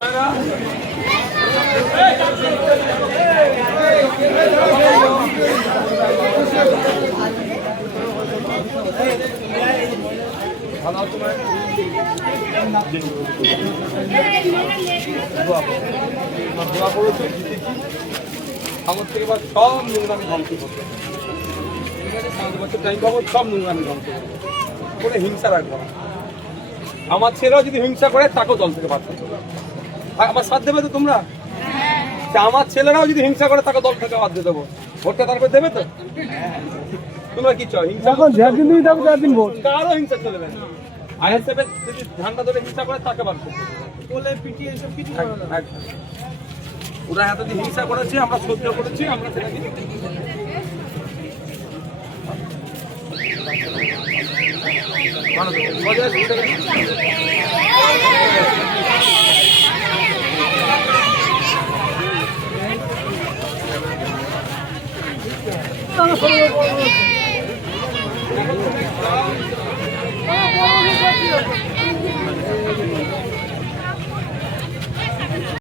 আমার থেকে এবার সব নোংরামি ধ্বংস করতে, ঠিক আছে? 5 বছর টাইম পাবো, সব নোংরামি ধ্বংস করবো, কোনো হিংসা রাখবো না। আমার ছেলেও যদি হিংসা করে তাকেও দল থেকে বাদ দেবো। আমার সাথ দেবে তো তোমরা? আমার ছেলেরাও যদি হিংসা করে তাকে দল থেকে বাদ দিয়ে দেবো। ভোটটা তারপর দেবে তো? তোমরা কি চাও? হিংসা কারো হিংসা চলবে না। আইএসএফ যদি ঝান্ডা ধরে হিংসা করে তাকে বাদ দেবো। ওরা এতদিন হিংসা করেছে, আমরা সহ্য করেছি, আমরা সেটা দিই। ভালো